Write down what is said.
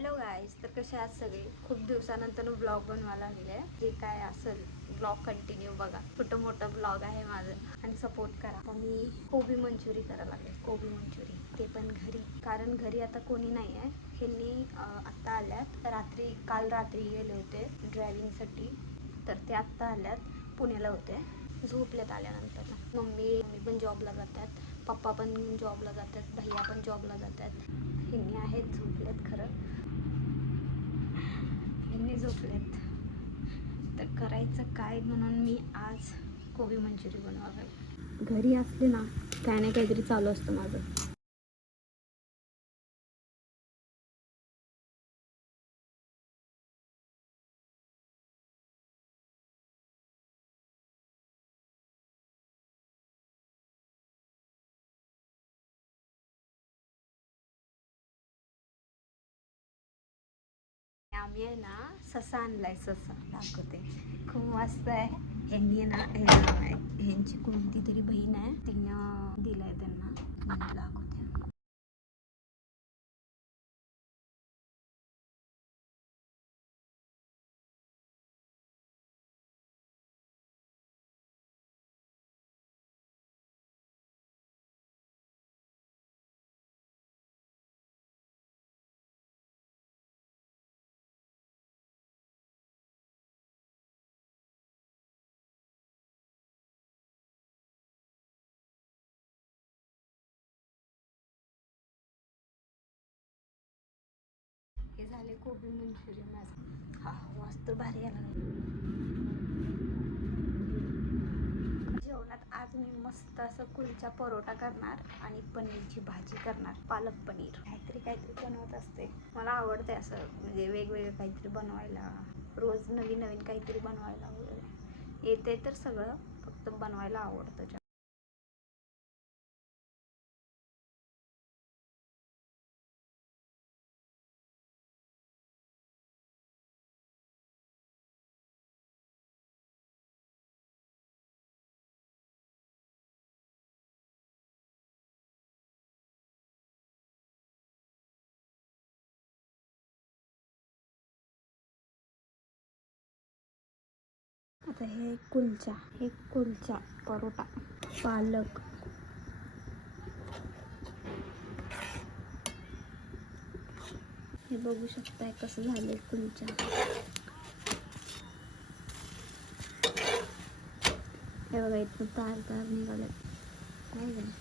Hello guys, तर कसे आहात सगळे. खूप दिवसानंतर ब्लॉग बनवायला लागले. जे काय असेल ब्लॉग कंटिन्यू बघा. छोटं मोठं ब्लॉग आहे माझं आणि सपोर्ट करा. आता मी कोबी मंचुरी करायला लागले. कोबी मंचुरी ते पण घरी, कारण घरी आता कोणी नाही आहे. ह्यांनी आत्ता आल्यात. काल रात्री गेले होते ड्रायव्हिंगसाठी, तर ते आत्ता आल्यात. पुण्याला होते, झोपल्यात आल्यानंतर. मम्मी पण जॉबला जातात, पप्पा पण जॉबला जातात, भैया पण जॉबला जातात. ह्यांनी आहेत झोपल्यात. खरं ह्यांनी झोपलेत, तर करायचं काय म्हणून मी आज कोबी मंचुरी बनवावे. घरी असले ना काय नाही काहीतरी चालू असतं माझं. आम्ही आहे ना ससा आणलाय. ससा दाखवते, खूप मस्त आहे. ह्यांनी ना ह्यांची कोणती तरी बहीण आहे, तिनं दिलाय त्यांना. दाखवते. हे झाले कोबी मंचुरी माझं. हा वास्त भारी आला. जेवणात आज मी मस्त असं कुलचा परोठा करणार आणि पनीरची भाजी करणार. पालक पनीर. काहीतरी बनवत असते. मला आवडते असं, म्हणजे वेगवेगळं काहीतरी बनवायला. रोज नवीन नवीन काहीतरी बनवायला वगैरे येते. तर सगळं फक्त बनवायला आवडतं. आता हे कुलचा परोठा, पालक. हे बघू शकताय कसं झालंय कुलचा. हे बघा, इथं तार निघाले नाही का.